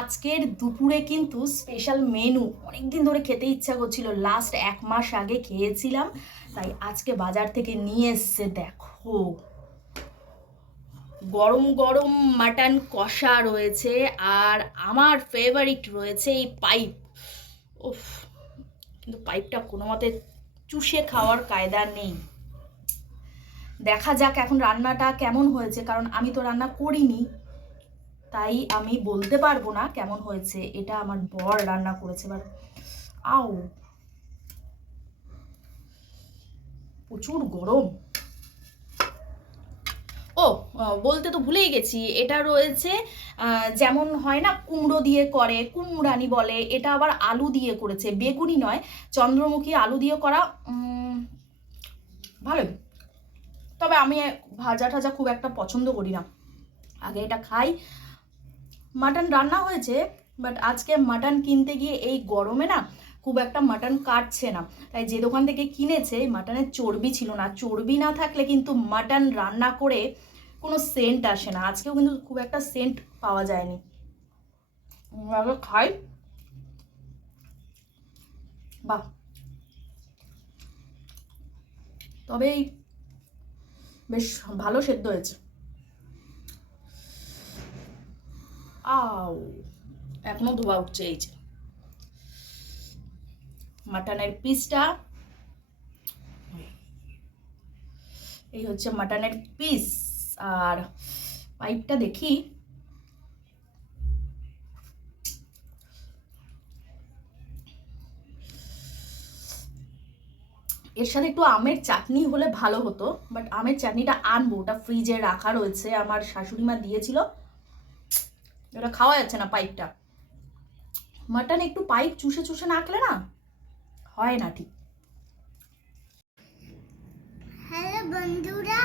আজকের দুপুরে কিন্তু স্পেশাল মেনু, অনেকদিন ধরে খেতে ইচ্ছা করছিল, লাস্ট 1 মাস আগে খেয়েছিলাম, তাই আজকে বাজার থেকে নিয়ে এসছে। দেখো, গরম গরম মাটন কষা রয়েছে, আর আমার ফেভারিট রয়েছে এই পাইপ। উফ, কিন্তু পাইপটা কোনো মতে চুষে খাওয়ার কায়দা নেই। দেখা যাক এখন রান্নাটা কেমন হয়েছে, কারণ আমি তো রান্না করিনি, তাই আমি বলতে পারবো না কেমন হয়েছে। এটা আমার বর রান্না করেছে। এবার আও, প্রচুর গরম। ও, বলতে তো ভুলেই গেছি, এটা রয়েছে যেমন হয় না কুমড়ো দিয়ে করে, কুমড়ানি বলে, এটা আবার আলু দিয়ে করেছে, বেগুনি নয়, চন্দ্রমুখী আলু দিয়ে করা। ভালোই, তবে আমি ভাজা টাজা খুব একটা পছন্দ করি না। আগে এটা খাই। মাটন রান্না হয়েছে, বাট আজকে মাটন কিনতে গিয়ে এই গরমে না খুব একটা মাটন কাটছে না, তাই যে দোকান থেকে কিনেছে মাটনের চর্বি ছিল না। চর্বি না থাকলে কিন্তু মাটন রান্না করে কোনো সেন্ট আসে না। আজকেও কিন্তু খুব একটা সেন্ট পাওয়া যায়নি। আগে খাই। বাহ, তবে বেশ ভালো সেদ্ধ হয়েছে। আও, এখনো ধোয়া উঠছে। এই যে মাটনের পিসটা, এই হচ্ছে মাটনের পিস। আর পাইপটা দেখি, এর সাথে একটু আমের চাটনি হলে ভালো হতো, বাট আমের চাটনিটা আনবো, ওটা ফ্রিজে রাখা রয়েছে, আমার শাশুড়ি মা দিয়েছিল। ওটা খাওয়া যাচ্ছে না পাইপটা। মাটন একটু পাইপ চুষে চুষে না খেলে না হয় না ঠিক। হ্যালো বন্ধুরা,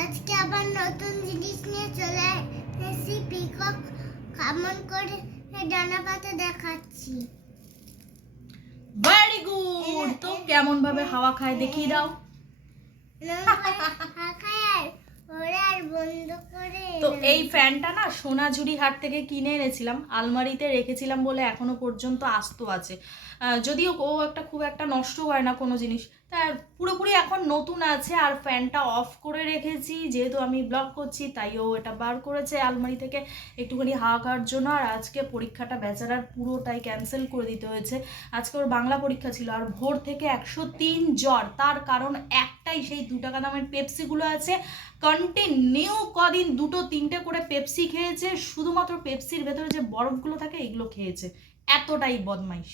আজকে আবার নতুন জিনিস নিয়ে চলে এসেছি। পিকক কেমন করে ডানা পাতা দেখাচ্ছি। Very good. তো কেমন ভাবে হাওয়া খায় দেখিয়ে দাও। তো এই ফ্যানটা না সোনাঝুরি হাট থেকে কিনে এনেছিলাম, আলমারিতে রেখেছিলাম বলে এখনো পর্যন্ত আস্ত আছে। যদিও ও একটা খুব একটা নষ্ট হয় না কোনো জিনিস, তা পুরোপুরি এখন নতুন আছে। আর ফ্যানটা অফ করে রেখেছি, যেহেতু আমি ব্লগ করছি তাই ও এটা বার করেছে আলমারি থেকে একটুখানি হাওয়া খাওয়ার জন্য। আর আজকে পরীক্ষাটা বেচারার পুরোটাই ক্যান্সেল করে দিতে হয়েছে। আজকে ওর বাংলা পরীক্ষা ছিল, আর ভোর থেকে 103 জ্বর। তার কারণ একটাই, সেই 2 টাকা দামের পেপসিগুলো আছে, কন্টিনিউ কদিন 2-3টে করে পেপসি খেয়েছে, শুধুমাত্র পেপসির ভেতরে যে বরফগুলো থাকে এগুলো খেয়েছে। এতটাই বদমাইশ।